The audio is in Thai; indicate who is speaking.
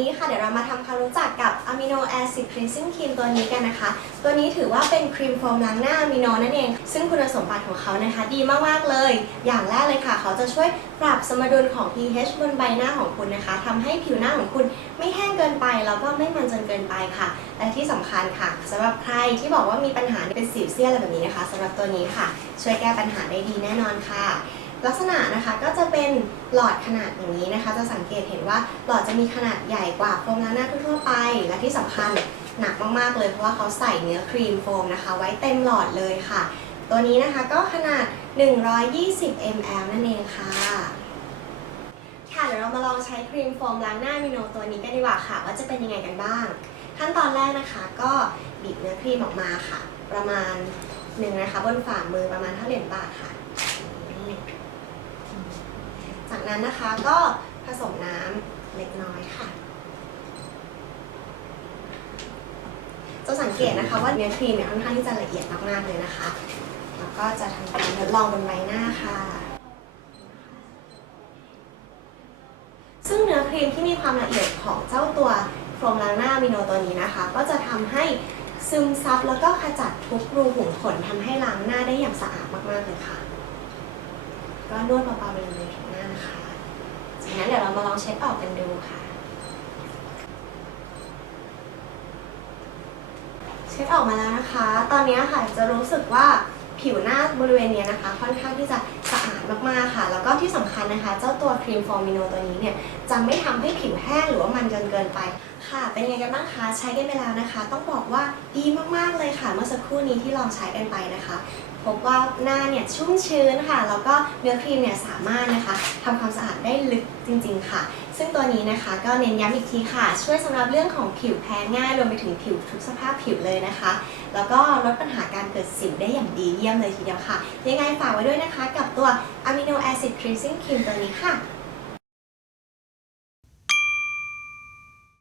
Speaker 1: เดี๋ยวเรามาทำความรู้จักกับ Amino Acid Cleansing Cream ตัวนี้กันนะคะ ตัวนี้ถือว่าเป็นครีมโฟมล้างหน้าอะมิโนนั่นเอง ซึ่งคุณสมบัติของเขานะคะ ดีมากๆเลย อย่างแรกเลยค่ะ เขาจะช่วยปรับสมดุลของ pH บนใบหน้าของคุณนะคะทำให้ผิวหน้าของคุณไม่แห้งเกินไปแล้วก็ไม่มันจนเกินไปค่ะ และที่สำคัญค่ะสำหรับใครที่บอกว่ามีปัญหาเป็นสิวเซียนอะไรแบบนี้นะคะสำหรับตัวนี้ค่ะ ช่วยแก้ปัญหาได้ดีแน่นอนค่ะ ลักษณะนะคะก็จะเป็นหลอดขนาดอย่างนี้นะคะ จะสังเกตเห็นว่าหลอดจะมีขนาดใหญ่กว่าโฟมล้างหน้าทั่วไป และที่สำคัญหนักมากๆเลยเพราะว่าเขาใส่เนื้อครีมโฟมนะคะ ไว้เต็มหลอดเลยค่ะ ตัวนี้นะคะก็ขนาด 120 ml นั่นเองค่ะค่ะเดี๋ยวเรามาลองใช้ครีมโฟมล้างหน้ามิโนตัวนี้กันดีกว่าค่ะ ว่าจะเป็นยังไงกันบ้าง ขั้นตอนแรกนะคะก็บีบเนื้อครีมออกมาค่ะ ประมาณหนึ่งนะคะบนฝ่ามือประมาณเท่าเหรียญบาทค่ะนี่จาก นั้นนะคะก็ผสมน้ำเล็กน้อยค่ะจะสังเกตนะคะว่าเนื้อครีมเนี่ยค่อนข้างที่จะละเอียดมากๆเลยนะคะ แล้วก็จะทำการทดลองบนใบหน้าค่ะ ซึ่งเนื้อครีมที่มีความละเอียดของเจ้าตัวโฟมล้างหน้ามิโนตัวนี้นะคะ ก็จะทำให้ซึมซับแล้วก็ขจัดทุกรูขุมขนทำให้ล้างหน้าได้อย่างสะอาดมากๆเลยค่ะ ก็นวดเบาๆเลยเลยหน้านะคะ เรามาลองเช็คออกกันดูค่ะ เช็คออกมาแล้วนะคะ ตอนนี้ค่ะจะรู้สึกว่าผิวหน้าบริเวณนี้นะคะ ค่อนข้างที่จะสะอาดมากๆค่ะ แล้วก็ที่สำคัญนะคะ เจ้าตัวครีมฟอร์มิโนตัวนี้เนี่ยจะไม่ทำให้ผิวแห้งหรือว่ามันจนเกินไป ค่ะ เป็นยังไงกันบ้างคะ ใช้กันไปแล้วนะคะ ต้องบอกว่าดีมากๆเลยค่ะ เมื่อสักครู่นี้ที่ลองใช้กันไปนะคะ พบว่าหน้าเนี่ยชุ่มชื้นค่ะ แล้วก็เนื้อครีมเนี่ยสามารถนะคะทำความสะอาดได้ลึกจริงๆค่ะ ซึ่งตัวนี้นะคะก็เน้นย้ำอีกทีค่ะ ช่วยสำหรับเรื่องของผิวแพ้ง่ายรวมไปถึงผิวทุกสภาพผิวเลยนะคะ แล้วก็ลดปัญหาการเกิดสิวได้อย่างดีเยี่ยมเลยทีเดียวค่ะ ยังไงฝากไว้ด้วยนะคะ กับตัว Amino Acid Cleansing Cream ตัวนี้ค่ะ